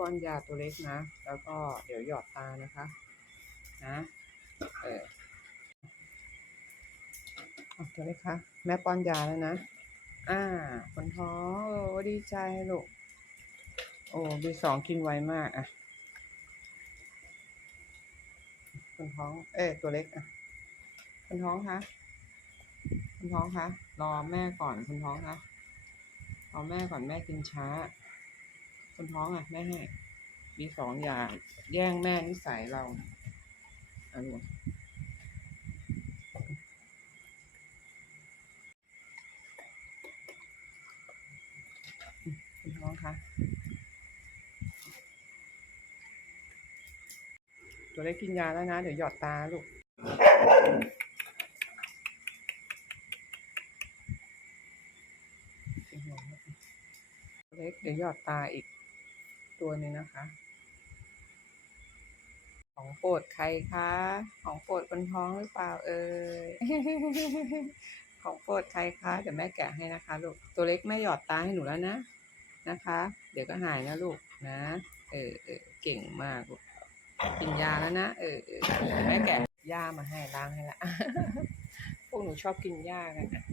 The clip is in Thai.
ป้อนยาตัวเล็กนะ แล้วก็เดี๋ยวหยอดตานะคะ นะเออเอาตัวเล็กคะแม่ป้อนยาแล้วนะอ่าคนท้องโอ้ดีใจลูกโอ้บีสองกินไวมากอะคนท้อง เอ้ยตัวเล็กอะคนท้องคะคนท้องคะรอแม่ก่อนคนท้องคะรอแม่ก่อนแม่กินช้า คนท้องอะแม่ให้มีสองอย่างแย่งแม่นิสัยเราอะลูกคนท้องคะตัวเล็กกินยาแล้วนะ เดี๋ยวหยอดตาลูกเล็กเดี๋ยวหยอดตาอีก ตัวหนึ่งนะคะ ของโปรดใครคะ ของโปรดคนท้องหรือเปล่าเอ่ยของโปรดใครคะเดี๋ยวแม่แกะให้นะคะลูกตัวเล็กแม่หยอดตาให้หนูแล้วนะนะคะ เดี๋ยวก็หายนะลูกนะเออเออเก่งมากลูกกินยาแล้วนะเออเออแม่แกะหญ้ามาให้ล้างให้ละพวกหนูชอบกินหญ้ากันนะ